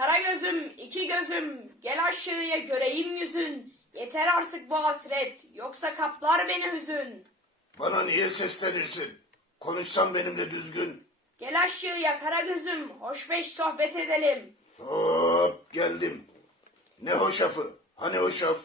kara gözüm, iki gözüm, gel aşağıya göreyim yüzün. Yeter artık bu hasret, yoksa kaplar beni hüzün. Bana niye seslenirsin? Konuşsan benimle düzgün. Gel aşağıya kara gözüm, hoş beş sohbet edelim. Hop geldim. Ne hoşafı? Hani hoşaf?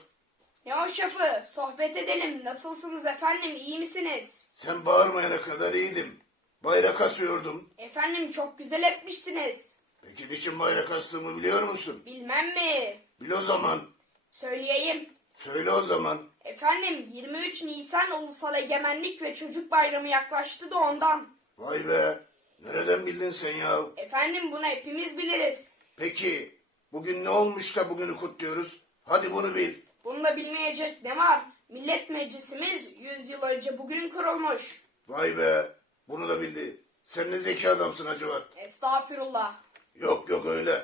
Ne hoşafı, sohbet edelim. Nasılsınız efendim, iyi misiniz? Sen bağırmayana kadar iyiydim. Bayrak asıyordum. Efendim çok güzel etmişsiniz. Peki biçim bayrak astığımı biliyor musun? Bilmem mi? Bil o zaman. Söyleyeyim. Söyle o zaman. Efendim 23 Nisan Ulusal Egemenlik ve Çocuk Bayramı yaklaştı da ondan. Vay be. Nereden bildin sen ya? Efendim bunu hepimiz biliriz. Peki bugün ne olmuş da bugünü kutluyoruz? Hadi bunu bil. Bunu da bilmeyecek ne var? Millet Meclisimiz 100 yıl önce bugün kurulmuş. Vay be. Bunu da bildi. Sen ne zeki adamsın Hacivat. Estağfirullah. Yok yok öyle.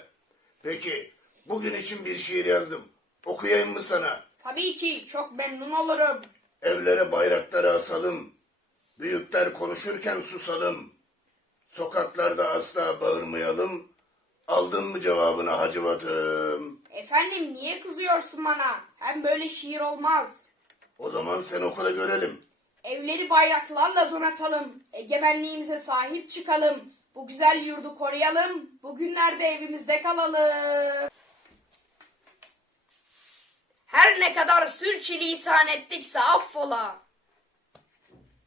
Peki bugün için bir şiir yazdım. Okuyayım mı sana? Tabii ki çok memnun olurum. Evlere bayrakları asalım. Büyükler konuşurken susalım. Sokaklarda asla bağırmayalım. Aldın mı cevabını Hacivat'ım? Efendim niye kızıyorsun bana? Hem böyle şiir olmaz. O zaman sen oku da görelim. Evleri bayraklarla donatalım. Egemenliğimize sahip çıkalım. Bu güzel yurdu koruyalım. Bugünlerde evimizde kalalım. Her ne kadar sürçülisan ettikse affola.